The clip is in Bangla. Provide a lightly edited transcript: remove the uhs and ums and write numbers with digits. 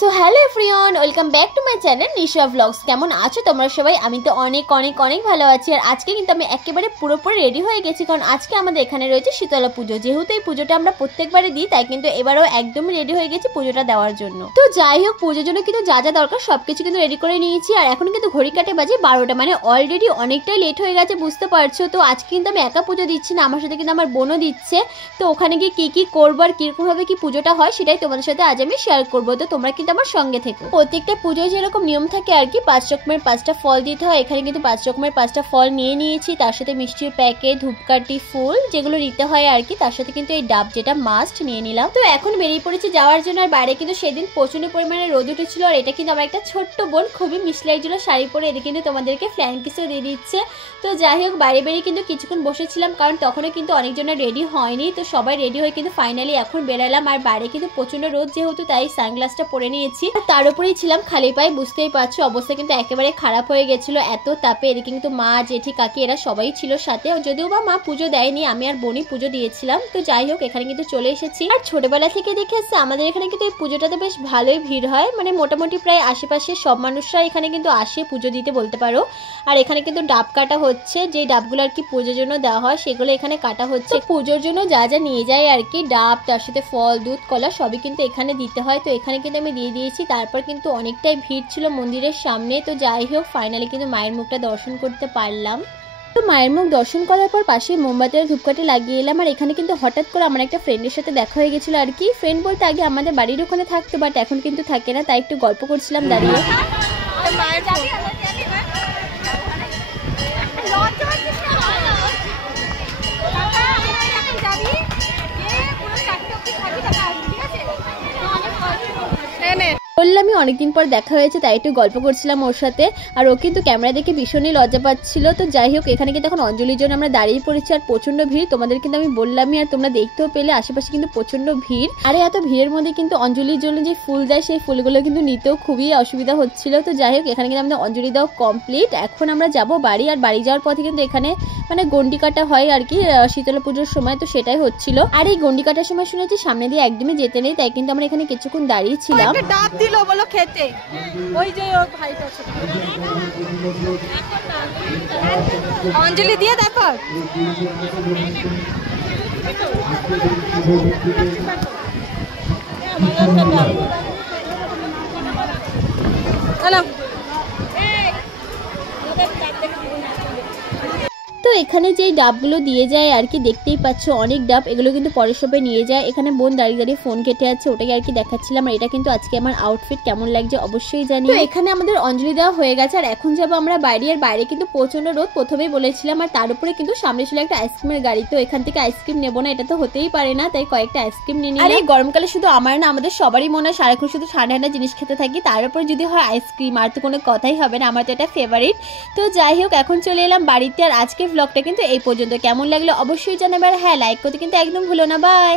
So hello everyone, welcome back to my channel Nisha blogs. কেমন আছো তোমরা সবাই? আমি তো অনেক অনেক অনেক ভালো আছি। আর আজকে কিন্তু আমি একেবারে পুরোপুরি রেডি হয়ে গেছি, কারণ আজকে আমাদের এখানে রয়েছে শীতলা পুজো। যেহেতু এই পুজোটা আমরা প্রত্যেকবারই দিই, তাই কিন্তু এবারও একদমই রেডি হয়ে গেছি পুজোটা দেওয়ার জন্য। তো যাই হোক, পুজোর জন্য কিন্তু যা যা দরকার সবকিছু কিন্তু রেডি করে নিয়েছি। আর এখন কিন্তু ঘড়ি কাটে বাজে 12টা, মানে অলরেডি অনেকটাই লেট হয়ে গেছে, বুঝতে পারছো। তো আজকে কিন্তু আমি একা পুজো দিচ্ছি না, আমার সাথে কিন্তু আমার বোনও দিচ্ছে। তো ওখানে গিয়ে কি কি করবো আর কিরকমভাবে কি পুজোটা হয় সেটাই তোমাদের সাথে আজ আমি শেয়ার করবো। তো তোমরা কিন্তু আমার সঙ্গে থেকো। প্রত্যেকটা পুজোয় যেরকম নিয়ম থাকে আর কি, 5 রকমের 5টা ফল দিতে হয়। এখানে কিন্তু 5 রকমের 5টা ফল নিয়ে নিয়েছি, তার সাথে মিষ্টির প্যাকেট, ধূপকাঠি, ফুল যেগুলো নিতে হয় আর কি। তার সাথে কিন্তু এই ডাব যেটা মাস্ট নিয়ে নিলাম। তো এখন বেরিয়ে পড়েছি যাওয়ার জন্য। আর বাইরে কিন্তু সেদিন প্রচন্ড পরিমাণে রোদ উঠেছিল। আর এটা কিন্তু আমার একটা ছোট্ট বোন খুবই মিষ্টি লাগছিল শাড়ি পরে, এদিকে কিন্তু তোমাদেরকে ফ্ল্যান কিসও দিয়ে দিচ্ছে। তো যাই হোক, বাইরে বেরিয়ে কিন্তু কিছুক্ষণ বসেছিলাম, কারণ তখনও কিন্তু অনেকজনের রেডি হয়নি। তো সবাই রেডি হয়ে কিন্তু ফাইনালি এখন বেরালাম। আর বাইরে কিন্তু প্রচন্ড রোদ যেহেতু, তাই সানগ্লাসটা পরে নিয়েছি। তার উপরেই ছিলাম খালি পায়ে, বুঝতেই পারছো অবস্থা কিন্তু একেবারে খারাপ হয়ে গেছিল এত তাপে। এদিকে কিন্তু মা, জেঠি, কাকি এরা সবাই ছিল সাথে। যদিও বা মা পুজো দেয়নি, আমি আর বোনই পুজো দিয়েছিলাম। তো যাই হোক, এখানে কিন্তু চলে এসেছি। আর ছোটবেলা থেকে দেখে এসছে আমাদের এখানে কিন্তু এই পুজোটাতে বেশ ভালোই ভিড় হয়, মানে মোটামুটি প্রায় আশেপাশে সব মানুষরা এখানে কিন্তু আসে পুজো দিতে বলতে পারো। আর এখানে কিন্তু ডাব কাটা হচ্ছে, যে ডাবগুলো আর কি পুজোর জন্য দেওয়া হয় সেগুলো এখানে কাটা হচ্ছে। পুজোর জন্য যা যা নিয়ে যায় আর কি, ডাব, তার সাথে ফল, দুধ, কলা সবই কিন্তু এখানে দিতে হয়। তো এখানে কিন্তু আমি দিয়ে দিয়েছি। তারপর কিন্তু অনেকটাই ভিড় ছিল মন্দিরের সামনে। তো যাই হোক, ফাইনালি কিন্তু মায়ের মুখটা দর্শন করতে পারলাম। তো মায়ের মুখ দর্শন করার পর পাশে মোমবাতি আর ধূপকাঠি লাগিয়ে এলাম। আর এখানে কিন্তু হঠাৎ করে আমার একটা ফ্রেন্ডের সাথে দেখা হয়ে গেছিলো আর কি। ফ্রেন্ড বলতে আগে আমাদের বাড়ির ওখানে থাকতো, বাট এখন কিন্তু থাকে না, তাই একটু গল্প করছিলাম দাঁড়িয়ে। বললামই অনেকদিন পর দেখা হয়েছে, তাই একটু গল্প করছিলাম ওর সাথে। আর ও কিন্তু ক্যামেরা দেখে ভীষণই লজ্জা পাচ্ছিল। তো যাই হোক, এখানে কিন্তু এখন অঞ্জলির জন্য আমরা দাঁড়িয়ে পড়েছি। আর প্রচন্ড ভিড়, তোমাদের কিন্তু আমি বললামই, আর তোমরা দেখতেও পেলে আশেপাশে কিন্তু প্রচন্ড ভিড়। আর এত ভিড়ের মধ্যে কিন্তু অঞ্জলির জন্য যে ফুল দেয় সেই ফুলগুলো কিন্তু নিতেও খুবই অসুবিধা হচ্ছিল। তো যাই হোক, এখানে কিন্তু আমাদের অঞ্জলি দেওয়া কমপ্লিট। এখন আমরা যাব বাড়ি। আর বাড়ি যাওয়ার পথে কিন্তু এখানে মানে গন্ডি কাটা হয় আর কি শীতলা পুজোর সময়, তো সেটাই হচ্ছিল। আর এই গন্ডি কাটার সময় শুনেছি সামনে দিয়ে একদমই যেতে নেই, তাই কিন্তু আমরা এখানে কিছুক্ষণ দাঁড়িয়ে ছিলাম। ডাব দিল বলো খেতে, ওই যে ওর ভাইটা অঞ্জলি দিয়ে তারপর হ্যালো। তো এখানে যেই ডাবগুলো দিয়ে যায় আর কি, দেখতেই পাচ্ছ অনেক ডাব, এগুলো কিন্তু পরের সবাই নিয়ে যায়। এখানে বোন দাঁড়িয়ে দাঁড়িয়ে ফোন কেটে আছে, ওটাকে আর কি দেখাচ্ছিলাম। আর এটা কিন্তু আজকে আমার আউটফিট কেমন লাগছে অবশ্যই জানি। তো এখানে আমাদের অঞ্জলি দেওয়া হয়ে গেছে। আর এখন যাবো আমরা বাইরে। আর বাইরে কিন্তু প্রচন্ড রোদ, প্রথমেই বলেছিলাম। আর তার উপরে কিন্তু সামনে ছিল একটা আইসক্রিমের গাড়ি। তো এখান থেকে আইসক্রিম নেবো না, এটা তো হতেই পারে না, তাই কয়েকটা আইসক্রিম নিয়ে নিলাম। আর এই গরমকালে শুধু আমার না, আমাদের সবারই মনে হয় সারাক্ষণ শুধু ঠান্ডা ঠান্ডা জিনিস খেতে থাকি, তার উপর যদি হয় আইসক্রিম, আর তো কোনো কথাই হবে না, আমার তো এটা ফেভারিট। তো যাই হোক, এখন চলে এলাম বাড়িতে। আর আজকে ব্লগটা কিন্তু এই পর্যন্ত। কেমন লাগলো অবশ্যই জানাবে। আর হ্যাঁ, লাইক করতে কিন্তু একদম ভুলো না। বাই।